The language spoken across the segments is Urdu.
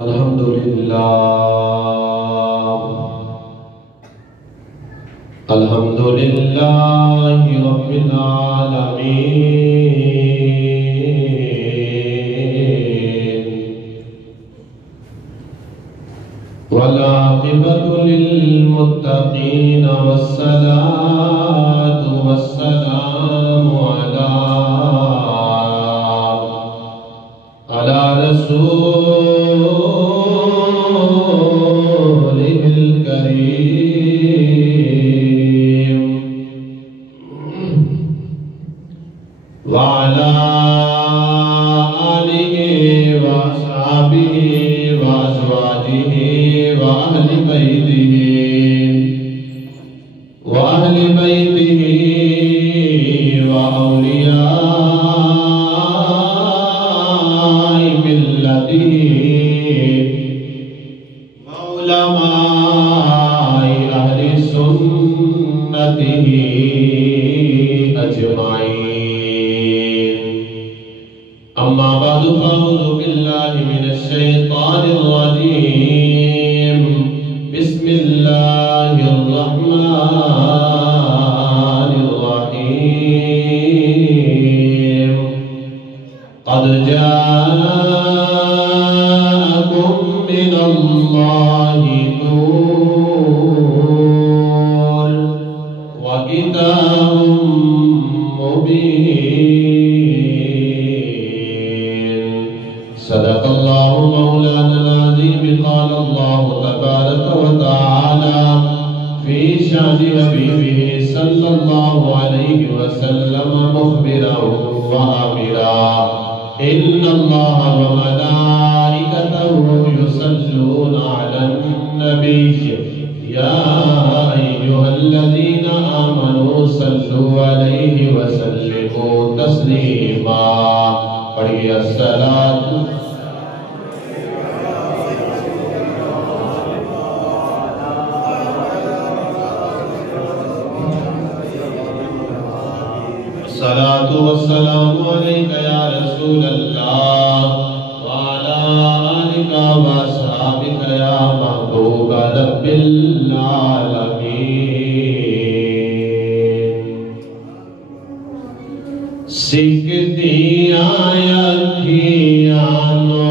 الحمدللہ رب العالمین والعاقبۃ للمتقین والصلاة والسلام علی رسول وعلى آله وأصحابه وأزواجه وأهل بيته وأولياء ملته وعلماء أهل سنته أجمعين. أما بعد فأعوذ بالله من الشيطان الرجيم. بسم الله الرحمن الرحيم. قد جاءكم من الله نور وكتاب مبين. صدق الله مولانا العظيم. قال الله تبارك وتعالى في شأن حبيبه صلى الله عليه وسلم مخبرا وآمرا: إن الله وملائكته يصلون على النبي يا أيها الذين آمنوا صلوا عليه وسلموا تسليما. پڑھیے الصلاۃ والسلام عليك يا رسول الله وعلى آلك وأصحابك يا محبوب رب العالمين. سکھدیاں اکھیاں نو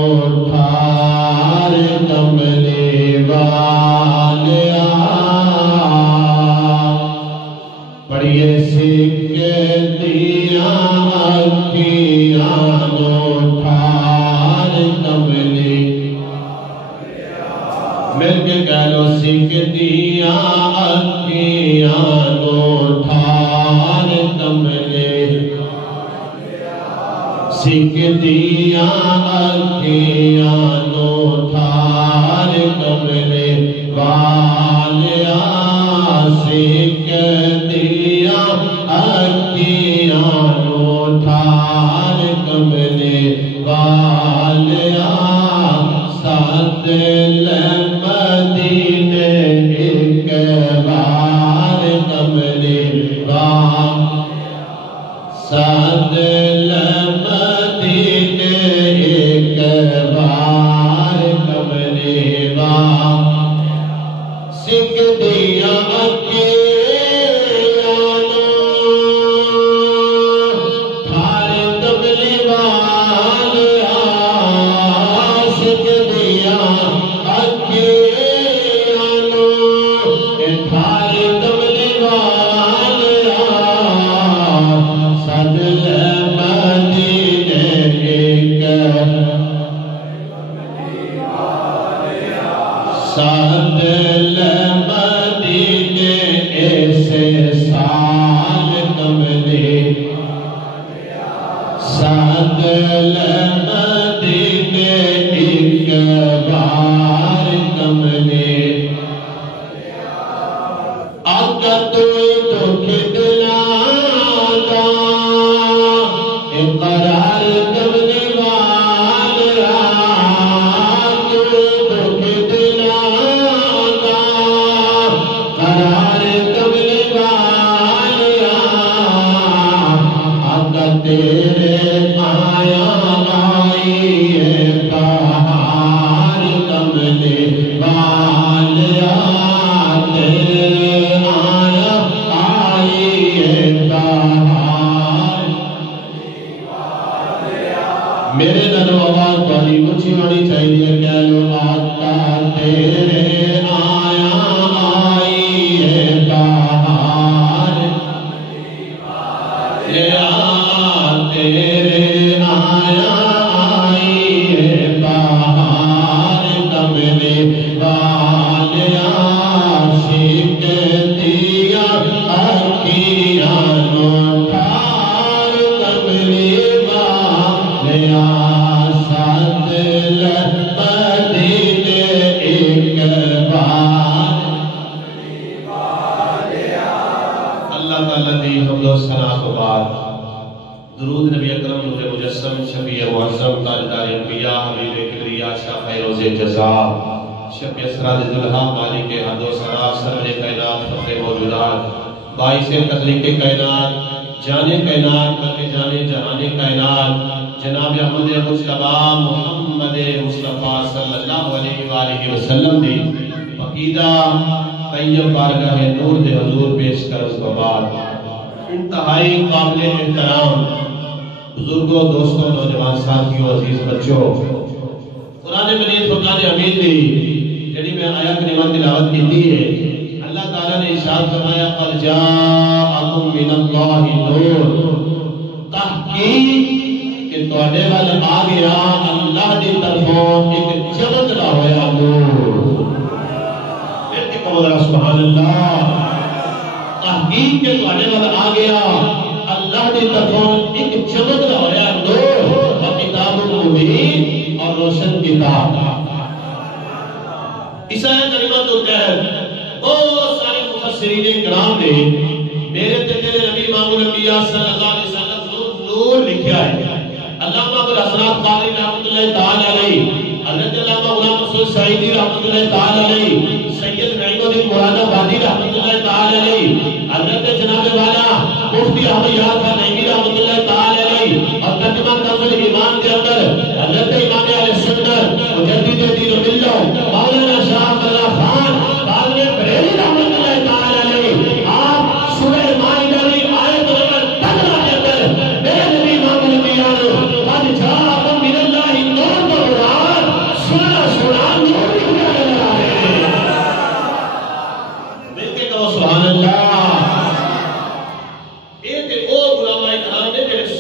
ٹھار کملے والیا. پڑھیے سکھدیاں اکھیاں نو ٹھار کملے. مل کے کہہ لو: سکھدیاں اکھیاں نو ٹھار کملے. سکھدیاں اکھیاں نو ٹھار کملے والیا. سکھدیاں اکھیاں نو ٹھار کملے والیا. ساتھ لے مدینے ایک بار کملے والیا. ساتھ لے مدینے ایک بار کملے والیا. سکھدیاں اکھیاں نو ٹھار کملے والیا. سکھدیاں اکھیاں نو ٹھار کملے والیا. سد لے مدینے ایک سد لے مدینے ایسے سال کملے. سد لے مدینے ایک بار کملے. آقا توئی دکھ دلاں دا اقرار کملے والیا. توئی دکھ دلاں دا قرار کملے والیا. آقا تیرے آیا یہ کہہ لو آقا تیرے آیا آئی ہے بہار تیرے آیا آئی ہے بہار کملی والے عاشق دیا اکھیاں نو ٹھار کملی والے آسد مدینے ایک بار اللہ تعالیٰ دی حمد و ثنا کو بعد درود نبی اکرم نور مجسم شفیع معظم تاجدار انبیاء حبیب کبریا شافع روز جزا شفیع اسرار ذوالحا مالک حمد و ثنا سرور کائنات فخر موجودات باعث تخلیق کائنات جانے کائنات بلکہ جانے جہان کائنات جناب احمد مصطفی محمد مصطفی صلی اللہ علیہ وآلہ وسلم دی عقیدہ طیب بارگاہ نور دے حضور پیش کر اس کو بعد انتہائی قابل احترام بزرگوں دوستوں نوجوان ساتھیوں عزیز بچوں قرآن مجید فرقان حمید دی جڑی میں آیات کریمہ تلاوت کی ہے اللہ تعالیٰ نے ارشاد فرمایا قد جاءکم من اللہ نور تحقیق کہ تواڈے وال آ گیا اللہ دی طرفوں ایک چمکدا ہویا نور سبحان اللہ تحقیق کے تواڈے وال آ گیا اللہ دی طرفوں ایک چمکدا ہویا نور و کتاب مبین اور روشن کتاب اس آیت کریمہ تو تحت بہت سارے مفسرین کرام نے میرے تیرے نبی امام الانبیاء صلی اللہ علیہ وسلم نور لکھا ہے علامہ الحسنات قاری رحمت اللہ تعالی علیہ حضرت علامہ غلام رسول سعیدی رحمت اللہ تعالی علیہ سید نعیم الدین مولانا بادی رحمت اللہ تعالی علیہ حضرت جناب والا مفتی احمد یاد نعیمی رحمت اللہ تعالی علیہ اور ترجمہ کنز ایمان کے اندر حضرت امام اہل سنت مجدد دین و ملت مولانا شاہ اللہ خان قاضی بریلوی رحمت اللہ تعالی علیہ آپ سورہ مائدہ کی آیت نمبر 15 کے اندر میرے نبی امام الانبیاء قد جاءکم من اللہ نور و برہان سنا نور لکھا ہے مل کے کہو سبحان اللہ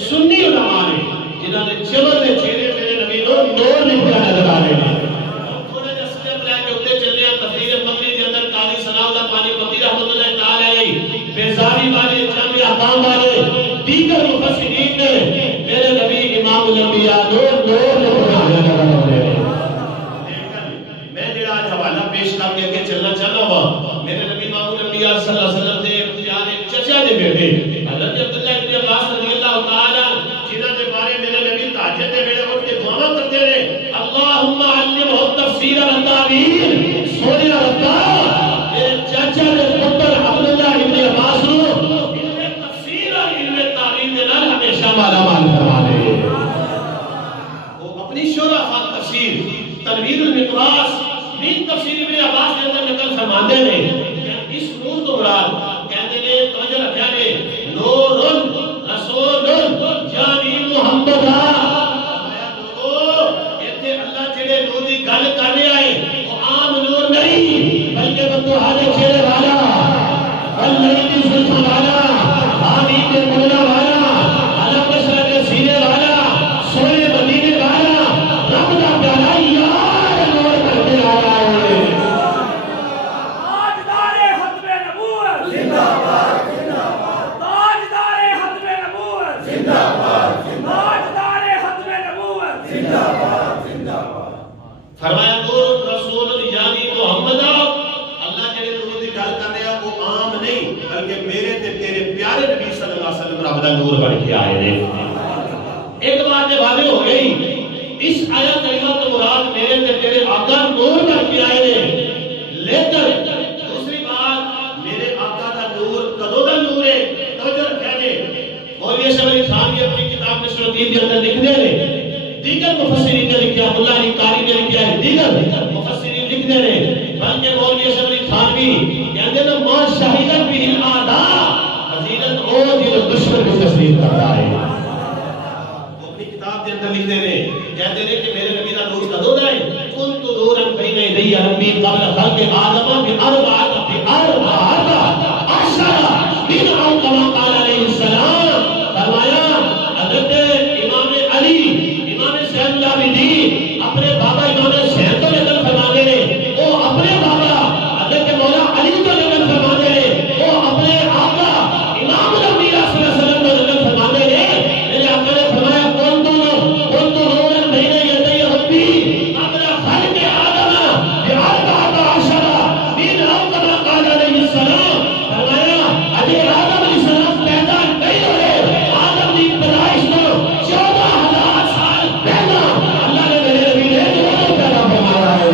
سنی علماء نے جنہاں نے چمک دے چہرے میرے نبی نور لکھا نظر آ رہے ہیں تھوڑا جا سٹیپ لے کے اٹھتے چلے ہیں تفسیر مغنی کے اندر قاضی سلام اللہ پانی پتی رحمت اللہ تعالی علیہ بیزاری والے جامع احکام والے دیگر مفسرین نے میرے نبی امام الانبیاء نور لکھا نظر آ رہے ہیں میں جڑا آج حوالہ پیش کر کے آگے چلنا چاہتا ہوں میرے نبی امام الانبیاء صلی اللہ علیہ وسلم دے اختیار چچا دے بیٹے حضرت عبداللہ ابن عباس رضی اللہ تعالی جنہاں کے بارے میرے نبی تہجد دے بیٹے اٹھ کے دعا کرتے رہے اللہم علمہ التفسیر والتعبیر سونے ربا میرے چچا دے پتر عبداللہ ابن عباس نو علم تفسیر اور علم تعبیر دے نال ہمیشہ مالا مال فرما دے وہ اپنی شورہ خان تفسیر تنویر المقراس من تفسیر ابن عباس کے اندر نقل فرماتے ہیں اس نور تو مراد کہتے ہیں توجہ رکھیا نے نور رسول جانی محمد ایتھے اللہ جڑے نور دی گل کر رہا ہے وہ عام نور نہیں بلکہ بطوحات چہرے والا واللئی دی سلطان والا آنی کے مولا والا علم بشرہ کے سینے والا سونے مدینے والا رب دا پیارا یار نور کر کے آیا ہے تاجدار ختم نبوت زندہ باد تاجدار ختم نبوت زندہ باد تاجدار ختم نبوت زندہ باد فرمایا نور رسول یعنی محمد اللہ جڑے نور دی گل کر رہے ہیں وہ عام نہیں بلکہ میرے تے تیرے پیارے نبی صلی اللہ علیہ وسلم رب دا نور بن کے آئے ہیں ایک بات یہ واضح ہو گئی اس آیت کریمہ کا مراد میرے تے تیرے آقا نور بن کے آئے ہیں لیکن دوسری بات میرے آقا دا نور کدوں دا نور ہے توجہ رکھیا جی مولوی شاہ علی خان کی اپنی کتاب نشر الدین کے اندر لکھ دے رہے دیگر مفسرین نے لکھا اللہ قاری نے لکھا ہے دیگر مفسرین لکھ دے رہے بلکہ مولوی شاہ علی خان بھی کہتے ہیں ما شہیدت بھی الاعداء حضیرت او دل دشمن کو تسلیم کرتا ہے وہ اپنی کتاب کے اندر لکھ دے رہے کہتے ہیں کہ میرے نبی دا نور کدوں دا ہے ربی قبل خلق آدم بأربعۃ عشرہ منہم کما قال علیہ السلام. فرمایا حضرت امام علی امام زین العابدین اپنے بابا امام حسین کو نقل فرماتے ہیں، وہ اپنے بابا حضرت مولا علی کو نقل فرماتے ہیں، وہ اپنے آقا امام الانبیاء صلی اللہ علیہ وسلم کو نقل فرماتے ہیں. میرے آقا نے فرمایا کنت نورا بین یدی ربی قبل خلق آدم بأربعۃ عشرہ منہم کما قال علیہ السلام. فرمایا ابھی آدم علیہ السلام پیدا نہیں ہوئے، آدم کی پیدائش تو 14,000 سال پہلا اللہ نے میرے نبی نے دونوں پیدا فرمایا ہے.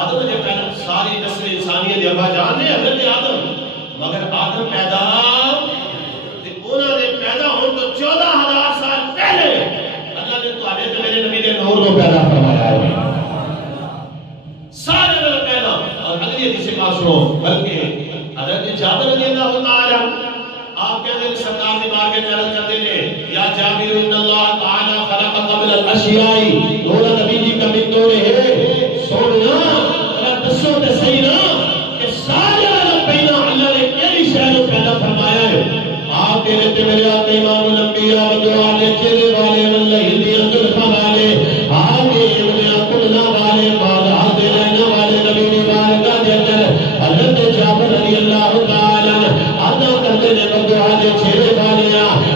آدم نے پیدا ساری نسل انسانیت کے ابا جان ہے حضرت آدم، مگر آدم پیدا انہوں نے پیدا ہوں تو 14,000 سال پہلے اللہ نے تو آنے تو میرے نبی نے نور کو پیدا فرمایا ہے. سارے لوگ پیدا. اور اگلی حدیث پاک سنو، بلکہ حضرت جابر رضی اللہ تعالی آپ کہتے ہیں سرکار نے مار کے چرچ کرتے ہیں یا جابر ان اللہ تعالی خلق قبل الاشیاء. نور نبی جی کا مندور ہے سونا اگر دسو تے صحیح نا کہ سارے لوگ پہلا اللہ نے کئی شہروں پیدا فرمایا ہے. آپ کہتے تے میرے آقا امام الانبیاء وجوالے چہرے والے واللہ دی زلفاں والے آگے ابن کلنا والے بادہ دے لینا والے نبی دی بارگاہ دے اندر حضرت جابر رضی اللہ تعالی ادا کرتے نے بدعا دے چہرے والے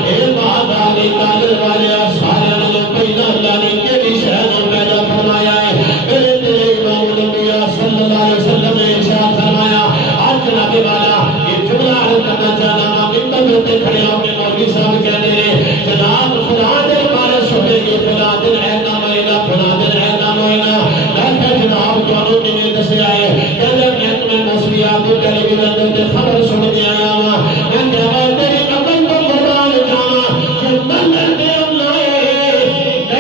اے بادہ دی کالر والے سارے لوگ پہلا اللہ نے کیڑی شہروں پیدا فرمایا ہے. میرے تیرے امام الانبیاء صلی اللہ علیہ وسلم نے ارشاد فرمایا آج جناب والا یہ جملہ عرض کرنا چاہتا ہوں ممبر پہ کھڑے ہو کے مولوی صاحب کہتے ہیں جناب فلاں دن بارے سنے گی فلاں دن احکام ہوئے گا فلاں دن احکام ہوئے گا. میں کہ جناب جانو کہ میں دسے آئے کہتے ہیں میں موسمی آپ کو ٹیلی ویژن دے خبر سن کے آیا ہوں. میں کہا تیری قدم کو قربان جانا کہ منظر دے اللہ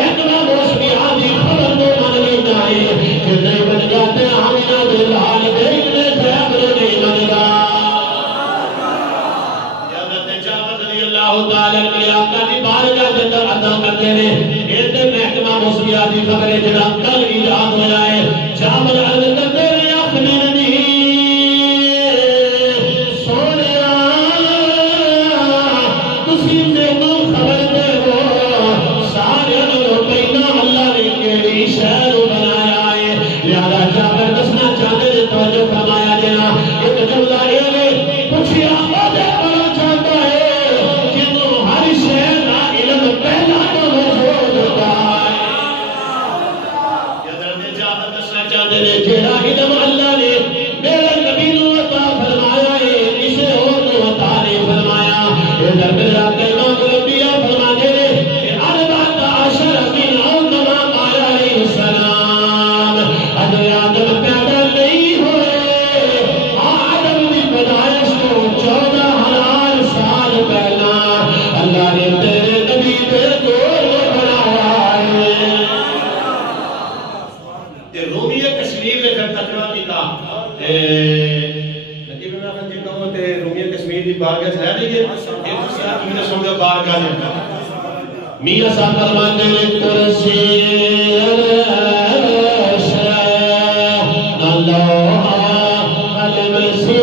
احکام موسمی آپ کی خبر کو من نہیں جائے کہ نہیں بن جاتے آمینہ بالعالمین میں خیابر نہیں بن گا. اللہ تعالی کے آقا دی بارگاہ دے اندر ادا کرتے ہیں ایتے محکمہ موسمیات کی خبر ہے جناب کل ایجاد ہوا ہے. جابر عرض کرتے ہیں اپنے نبی سونیا تسی مینوں خبر دے ہو سارے لوگ پہلا اللہ نے کیڑی شہر بنایا ہے. لہذا جابر دسنا چاہتے ہیں توجہ فرمایا جنا ایک جملہ یہ پوچھیا میاں صاحب فرماتے ہیں کرسی عرش اللہ قلم سے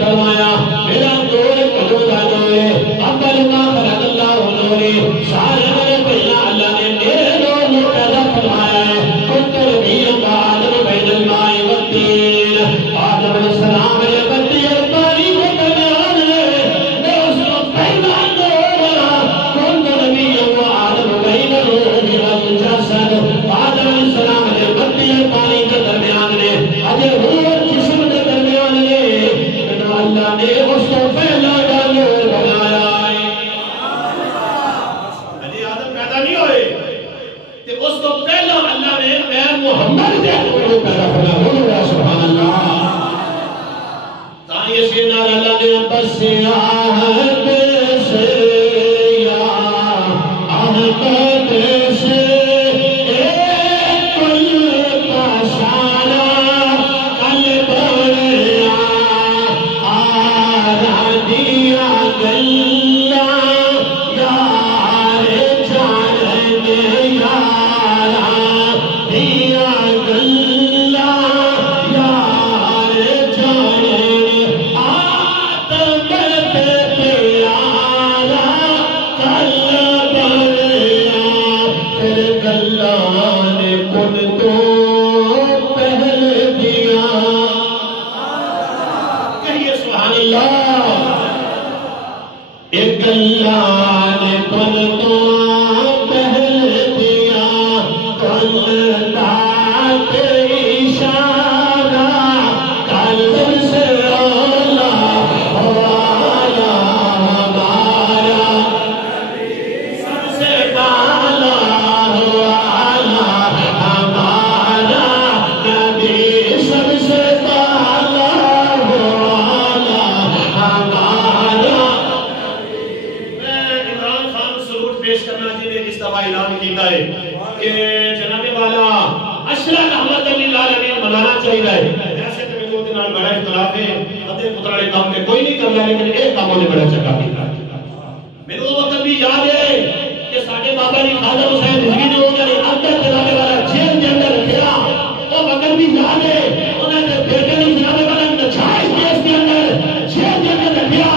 فرمایا میرا دور کجو کا جو ہے اب پیش کرنا جنہیں اس دفعہ اعلان کیتا ہے کہ جناب والا عشرہ رحمت اللعالمین منانا چاہیے ہے. ایسے تو میرے دو بڑا اختلاف ہے ادھے پترالے کام میں کوئی نہیں کرنا لیکن ایک کاموں نے بڑا چکا کیتا ہے. میرے وہ وقت بھی یاد ہے کہ ساڑھے بابا جی خواجہ حسین رضوی نے ہوگا اندر جناب والا جیل کے اندر رکھا. وہ وقت بھی یاد ہے انہوں نے بیٹے نے جناب والا نجائز کیس کے اندر جیل کے اندر رکھا.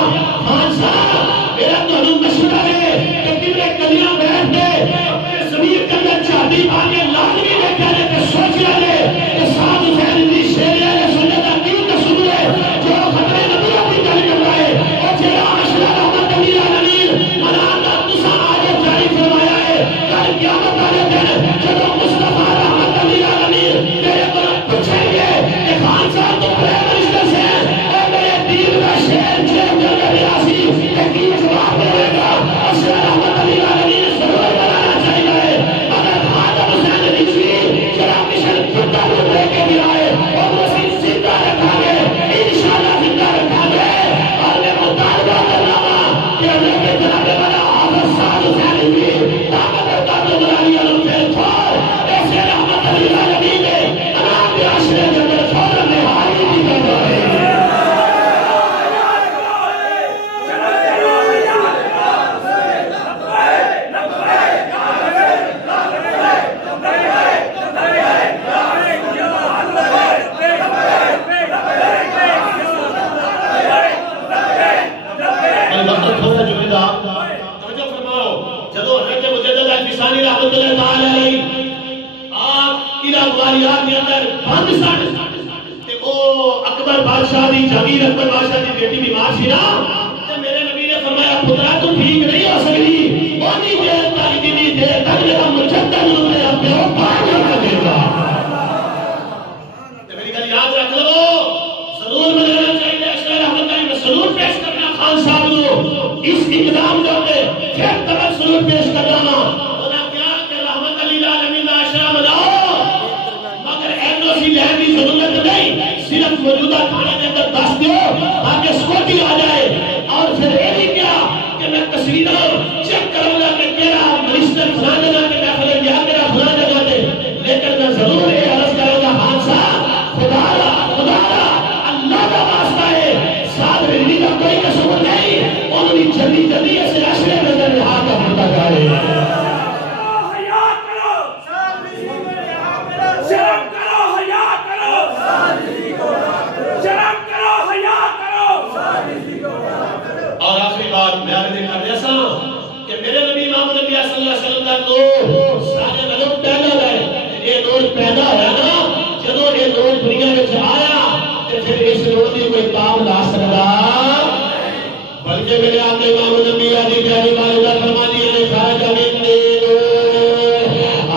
خان صاحب میرا تو مشورہ ہے کہ کتنے کلیاں بیٹھ کے اپنے زمین کے اندر چاہتی بانے لازمی بیٹھا لے کے سوچ لے کہ ساتھ حسین رضوی شیر ہے سنت عقیل کا سن لے جو خطرے نبی اپنی گل کر رہا ہے اور جیڑا عشرہ رحمت اللعالمین منانا تسا آگے جاری فرمایا ہے. کل قیامت والے دن جب مصطفی رحمت اللعالمین تیرے کو پوچھیں گے کہ خان صاحب تو بڑے رشتے سے اور میرے دین کا شیر جیب جل کر ریاسی کی جواب دے گا. عشرہ رحمت اللعالمین ضرور بنانا چاہیے مگر خواجہ حسین رضوی جرا مشن پھٹا لے کے بھی آئے اور اسی زندہ رکھا گے انشاءاللہ زندہ رکھا گے. اور میں مطالبہ کر رہا ہوں کہ اللہ کے جناب والا حافظ صاحب حسین رضوی طاقت و جلالی علم پھر تھوڑ ایسے رحمت اللعالمین نے انعام کے عشرے کے اندر تھوڑ میں حالی بھی کر رہے ہیں. بادشاہ دی جاگیر اکبر بادشاہ دی بیٹی بیمار سی نا تے میرے نبی نے فرمایا پترا تو ٹھیک نہیں ہو سکتی اونی دیر تک اتنی دیر تک میرا مجدد میرا پیو پاک کر دے گا. تے میری گل یاد رکھ لو ضرور منانا چاہیے عشرہ رحمت میں ضرور پیش کرنا خان صاحب کو اس اقدام دے پھر تک ضرور پیش کرنا. انہاں کیا کہ رحمت اللعالمین دا عشرہ مناؤ مگر اینو سی لہر کی ضرورت نہیں صرف موجودہ کھانے کے اندر دس دیو تاکہ سکوٹی آ جائے. اور پھر یہ بھی کیا کہ میں تصویروں چیک کروں گا کہ میرا منسٹر فلاں جگہ پہ داخل ہے یا میرا فلاں جگہ پہ لیکن میں ضرور یہ عرض کروں گا خان صاحب خدا اللہ کا واسطہ ہے ساتھ رضوی کا کوئی قصور نہیں انہوں نے جلدی جلدی ایسے عشرے میں اندر رہا کا ہوتا کرے. اور آخری بات میں آپ نے کہا ایسا کہ میرے نبی محمد صلی اللہ علیہ وسلم کا نور سارے نور پیدا ہے. یہ نور پیدا ہے نا جب یہ نور دنیا میں آیا تو پھر اس نور کی کوئی کام لا سکتا بلکہ میرے آپ نے محمد نبی علی پیاری والدہ فرما دیے نے خواجہ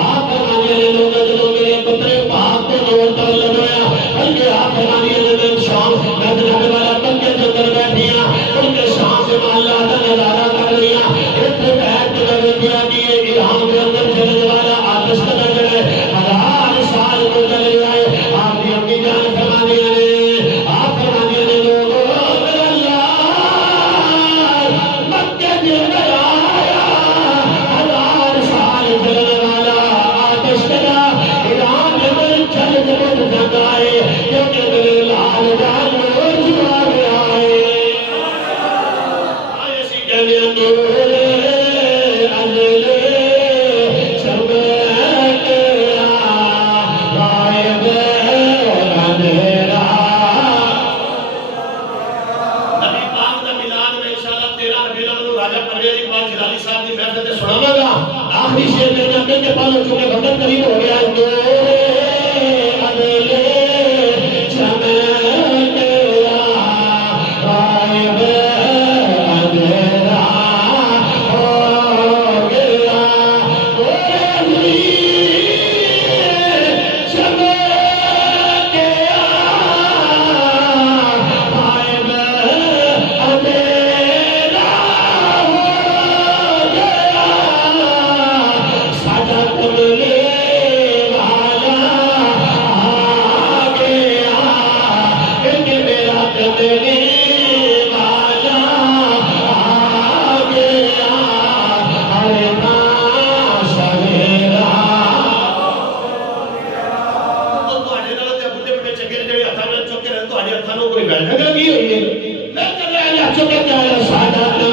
آپ فرما دیے نے لوگ جب میرے پترے پاک کو نور پر لگایا بلکہ آپ فرما دیے نے شام میں جناب والا پنکھے کے اندر بیٹھیا ان کے شام سے اللہ کا نظارہ کر لیا ایک بیٹھ کر دیا کہ یہ ایران کے اندر چلنے والا آتش کا نظر ہے 1000 سال کو چل رہا ہے. آپ کی اپنی جان فرما دیا نے آپ فرما دیا نے لوگوں مکے کے اندر آیا 1000 سال چلنے والا آتش کا ایران کے اندر چل کے جاتا ہے کیونکہ میرے لال جان آخری شیر میں جاتے کے پالوں چونکہ بندر قریب ہو گیا چکا سادہ